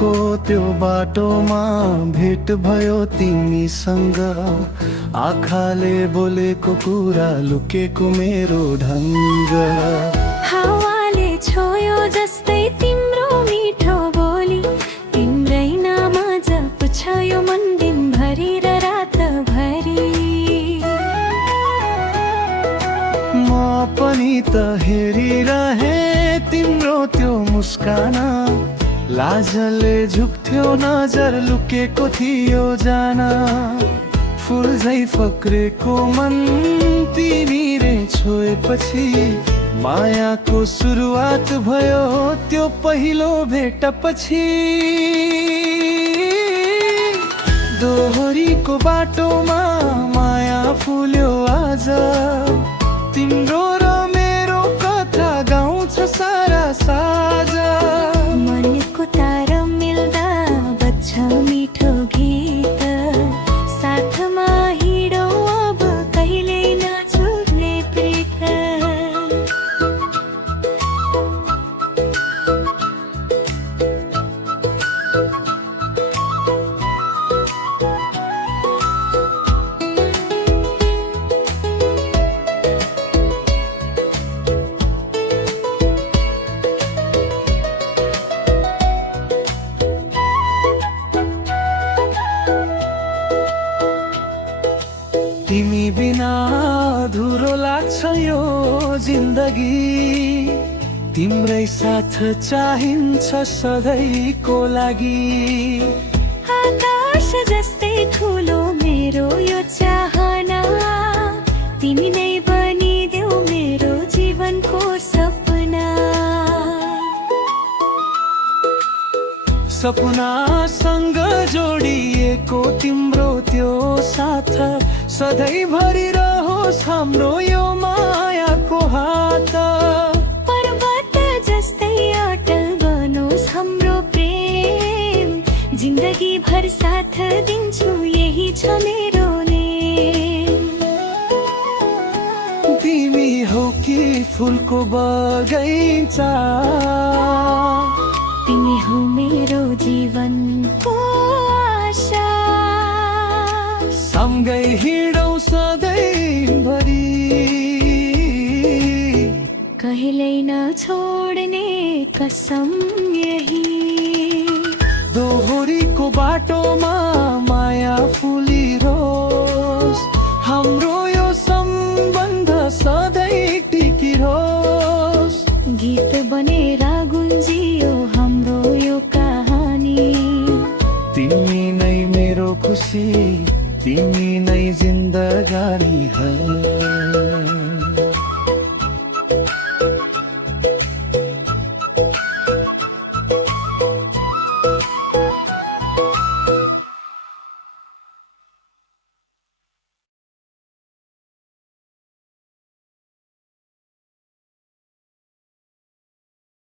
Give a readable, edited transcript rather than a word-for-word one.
को त्यो बाटोमा भेट भयो तिमीसँग। आँखाले बोलेको कुरा लुकेको मेरो ढङ्ग। हावाले छोयो जस्तै तिम्रो मिठो बोली, तिम्रै नाम जप्छ यो मन दिनभरि र रातभरि। म पनि त हेरिरहे तिम्रो त्यो मुस्कान, लाजले झुक्थ्यो नजर लुकेको थियो जान। फुल झै फक्रेको मन तिमीले छोएपछि, मायाको सुरुवात भयो त्यो पहिलो भेटपछि। दोहोरीको बाटोमा माया फुल्यो आज, तिम्रो र मेरो कथा गाउँछ सारा साझा। मनको तार मिल्दा बज्छ मिठो गीत, साथमा हिँडौँ अब कहिल्यै नछुट्ने प्रीत। तिमी बिना अधुरो लाग्छ यो जिन्दगी, तिम्रै साथ चाहिन्छ सधैँको लागि। आकाश जस्तै ठुलो मेरो यो चाहना, तिमी नै बनिदेऊ मेरो जीवनको सपना। सपनासँग जोडिएको तिम्रो त्यो साथ, सधैँभरि रहोस् हाम्रो यो मायाको हात। पर्वत जस्तै अटल बनोस् हाम्रो प्रेम, जिन्दगी भर साथ दिन्छु यही छ मेरो नेम। तिमी हौ कि फुलको बगैँचा, तिमी हौ मेरो जीवनको आशा। सँगै हिँडौँ सधैँभरि, कहिल्यै नछोड्ने कसम यही। दोहोरीको बाटोमा माया फुलिरोस्, हाम्रो यो सम्बन्ध सधैँ टिकिरोस्। गीत बनेर गुन्जियो हाम्रो यो कहानी, तिमी नै मेरो खुसी, तिमी नै जिन्दगानी है।